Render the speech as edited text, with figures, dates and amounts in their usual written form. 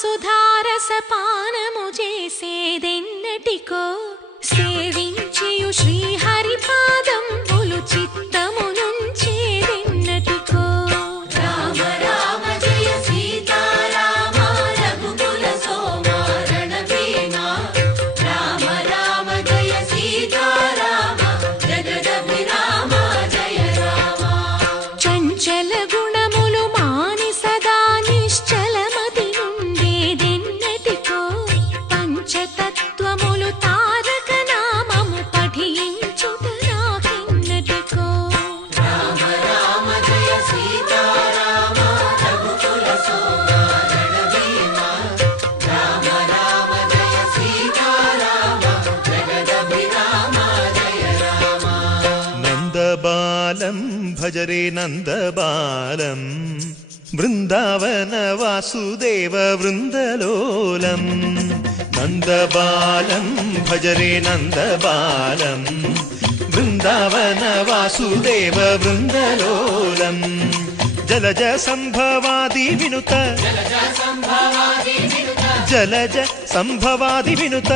సుధారసపానము చేసేదెన్నటికో సేవించియు శ్రీహరిపాదంబులు చిత్తమునుంచేదెన్నటికో రామ రామ జయ సీతారామ రఘుకుల సోమ రణభీమ రామ రామ జయ సీతారామ జగదభిరామ జయ రామ చంచల గుణములు మాని సదా నిశ్చలమతి నుండేదెన్నటికో పంచతత్వములు తారక నామము పఠించుట నాకెన్నటికో రామ రామ జయ సీతారామ రఘుకుల సోమ రణభీమ రామ రామ జయ సీతారామ జగదభిరామ జయ రామ నందబాలం భజరే నందబాలం బృందావన వాసుదేవ వృందలోలం నందబాలం భజరే నందబాలం బృందావన వాసుదేవ వృందలోలం జలజ సంభవాది వినుత జలజ సంభవాది వినుత